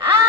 Ah,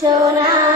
So now.